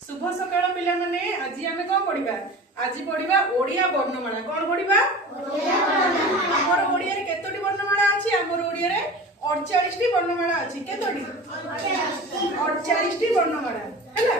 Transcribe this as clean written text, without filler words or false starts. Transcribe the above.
शुभ सकाळ पिला माने आज आमे कोन पढिबा आज पढिबा ओडिया वर्णमाला कोन पढिबा हमर ओडिया रे केतोटी वर्णमाला अछि हमर ओडिया रे 48 टी वर्णमाला अछि केतोटी 48 टी वर्णमाला हैला